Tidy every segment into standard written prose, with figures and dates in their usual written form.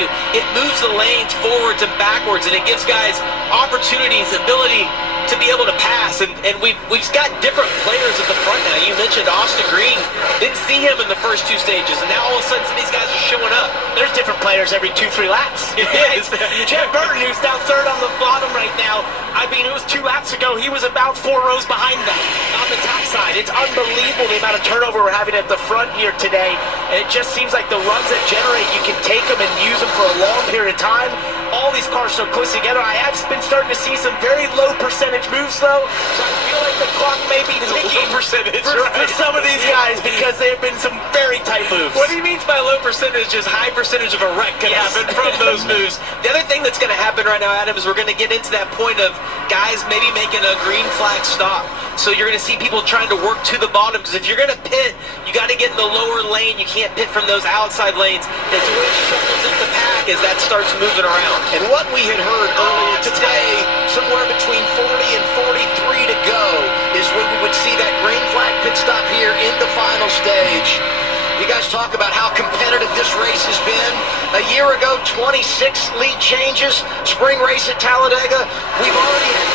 you, it moves the lanes forwards and backwards, and it gives guys opportunities, ability to be able to pass, and we've got different players at the front now. You mentioned Austin Green. Didn't see him in the first two stages, and now all of a sudden these guys are showing up. There's different players every 2-3 laps. It is. Jeff Burton, who's down third on the bottom right now. I mean, it was 2 laps ago. He was about 4 rows behind them on the top side. It's unbelievable the amount of turnover we're having at the front here today. And it just seems like the runs that generate, you can take them and use them for a long period of time. All these cars so close together. I have been starting to see some very low percentage moves, though. So I feel like the clock may be ticking for some of these guys because there have been some very tight moves. What he means by low percentage is high percentage of a wreck can happen from those moves. The other thing that's going to happen right now, Adam, is we're going to get into that point of guys maybe making a green flag stop. So you're going to see people trying to work to the bottom, because if you're going to pit, you got to get in the lower lane. You can't pit from those outside lanes. It's where it shuffles up the pack as that starts moving around. And what we had heard earlier today, somewhere between 40 and 43 to go, is when we would see that green flag pit stop here in the final stage. You guys talk about how competitive this race has been. A year ago, 26 lead changes. Spring race at Talladega, we've already had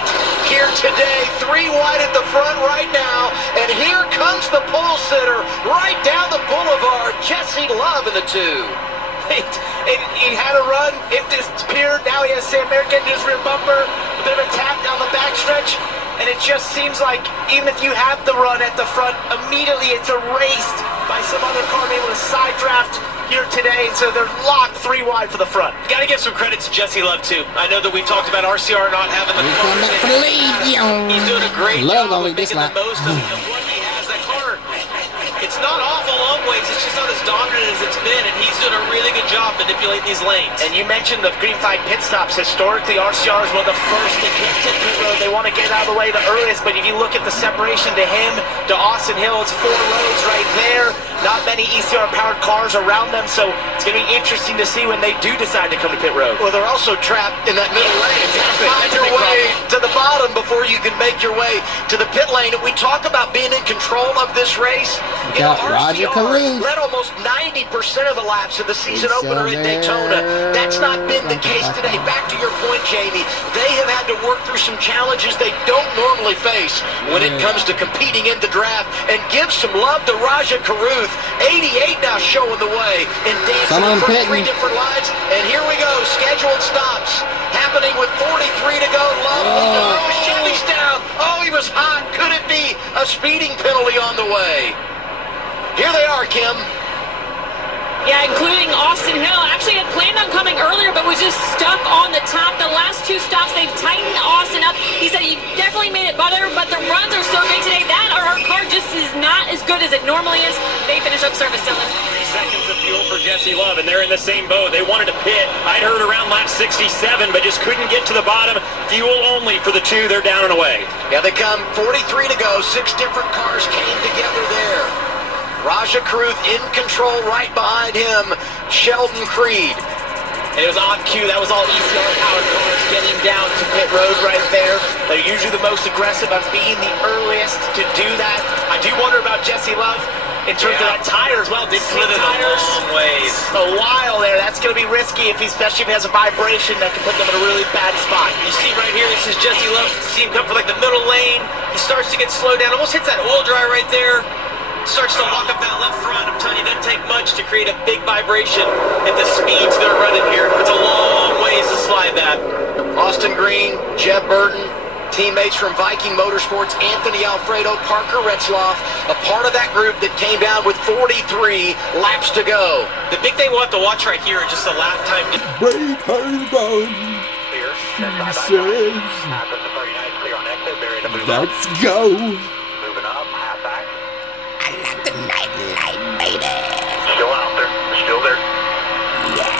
28 here today. 3 wide at the front right now. And here comes the pole sitter right down the boulevard. Jesse Love in the 2. He had a run, it disappeared. Now he has Sam Merritt getting his rear bumper, a bit of a tap down the backstretch, and it just seems like even if you have the run at the front, immediately it's erased by some other car able to side draft here today, and so they're locked 3 wide for the front. You got to give some credit to Jesse Love, too. I know that we've talked about RCR not having the cars. He's doing a great job of making the most of what he has. That car, it's not awful long ways, it's just not as dominant as it's been, and he's doing a really good job manipulating these lanes. And you mentioned the green flag pit stops. Historically, RCR is one of the first to get to pit road. They want to get out of the way the earliest, but if you look at the separation to him, to Austin Hill, it's 4 rows right there. Not many ECR-powered cars around them, so it's going to be interesting to see when they do decide to come to pit road. Well, they're also trapped in that middle lane. Exactly. Find your way to the bottom before you can make your way to the pit lane. And we talk about being in control of this race. Got Roger Caruth. Led almost 90% of the laps of the season opener at Daytona. That's not been the case today. Back to your point, Jamie. They have had to work through some challenges they don't normally face when it comes to competing in the draft. And give some love to Raja Caruth. 88 now showing the way and dancing for 3 different lines. And here we go. Scheduled stops happening with 43 to go. Love. Chevy's down. Oh, he was hot. Could it be a speeding penalty on the way? Here they are, Kim. Yeah, including Austin Hill. Actually had planned on coming earlier, but was just stuck on the top. The last 2 stops, they've tightened Austin up. He said he definitely made it better, but the runs are so big today. That or our car just is not as good as it normally is. They finish up service, Dylan. 3 seconds of fuel for Jesse Love, and they're in the same boat. They wanted to pit. I'd heard around lap 67, but just couldn't get to the bottom. Fuel only for the 2. They're down and away. Yeah, they come 43 to go. 6 different cars came together there. Raja Caruth in control right behind him, Sheldon Creed. It was on cue. That was all ECR-powered cars getting down to pit road right there. They're usually the most aggressive on being the earliest to do that. I do wonder about Jesse Love in terms of that tire as well. Did slid it a long ways. A while there. That's going to be risky, especially if he has a vibration that can put them in a really bad spot. You see right here, this is Jesse Love. See him come for like the middle lane. He starts to get slowed down. Almost hits that oil dry right there. Starts to lock up that left front. I'm telling you, it doesn't take much to create a big vibration at the speeds they're running here. It's a long ways to slide that. Austin Green, Jeb Burton, teammates from Viking Motorsports, Anthony Alfredo, Parker Retzloff, a part of that group that came down with 43 laps to go. The big thing we'll have to watch right here is just the lap time. Break her down. She says, let's go. Moving up, half back. I like the nightlight, baby. Still out there. Still there. Yeah.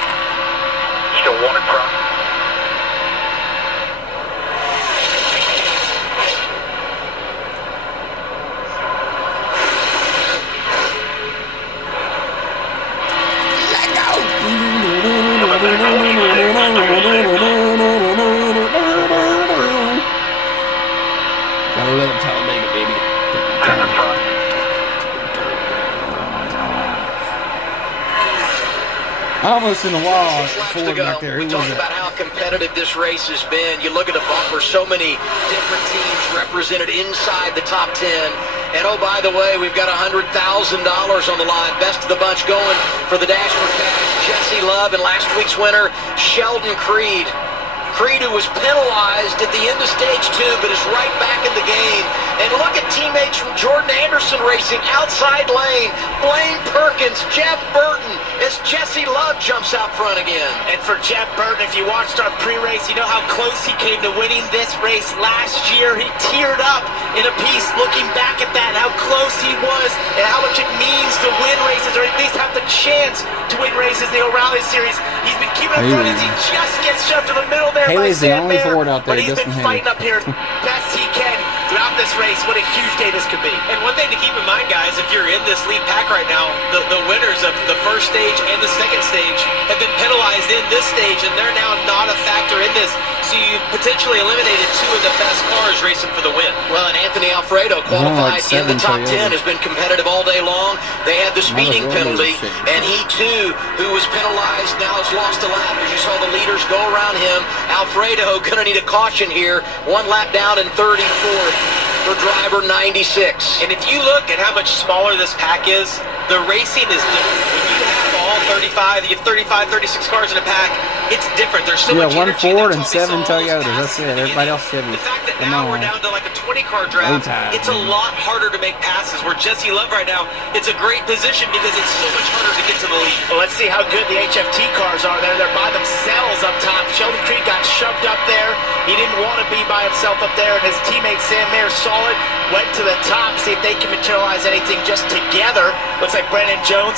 Still wanted front. Gotta let him Talladega, baby. almost in the wall. Laps to Ford go. back there. We Who talked was it? about how competitive this race has been. You look at the bumper, so many different teams represented inside the top 10. And oh, by the way, we've got $100,000 on the line. Best of the bunch going for the Dash for Cash. Jesse Love and last week's winner, Sheldon Creed. Creed, who was penalized at the end of stage 2, but is right back in the game. And look at teammates from Jordan Anderson Racing, outside lane, Blaine Perkins, Jeff Burton, as Jesse Love jumps out front again. And for Jeff Burton, if you watched our pre-race, you know how close he came to winning this race last year. He teared up in a piece looking back at that, how close he was, and how much it means to win races, or at least have the chance to win races in the O'Reilly Series. He's been keeping up front as he just gets shoved to the middle there. Haley's the only Ford out there, but he's Justin been Haley. fighting up here as best he can throughout this race. What a huge day this could be. And one thing to keep in mind, guys, if you're in this lead pack right now, the winners of the first stage and the second stage have been penalized in this stage, and they're now not a factor in this. So you've potentially eliminated 2 of the best cars racing for the win. Well, and Anthony Alfredo qualified in the top 10, has been competitive all day long. They had the speeding penalty, and he too, who was penalized, now has lost a lap. As you saw the leaders go around him, Alfredo going to need a caution here. 1 lap down in 34th for driver 96. And if you look at how much smaller this pack is, the racing is different. When you have all 35, you have 35, 36 cars in a pack, it's different. There's so much one energy. Ford That's and why we 7 saw all those Toyotas. passes That's at it. the Everybody beginning. else Chevy. The fact that Come now on. we're down to like a 20-car draft, time, it's a man. lot harder to make passes. Where Jesse Love right now, it's a great position because it's so much harder to get to the lead. Well, let's see how good the HFT cars are there. They're by themselves up top. Sheldon Creed got shoved up there. He didn't want to be by himself up there, and his teammate Sam Mayer saw it, went to the top, see if they can materialize anything just together. Looks like Brandon Jones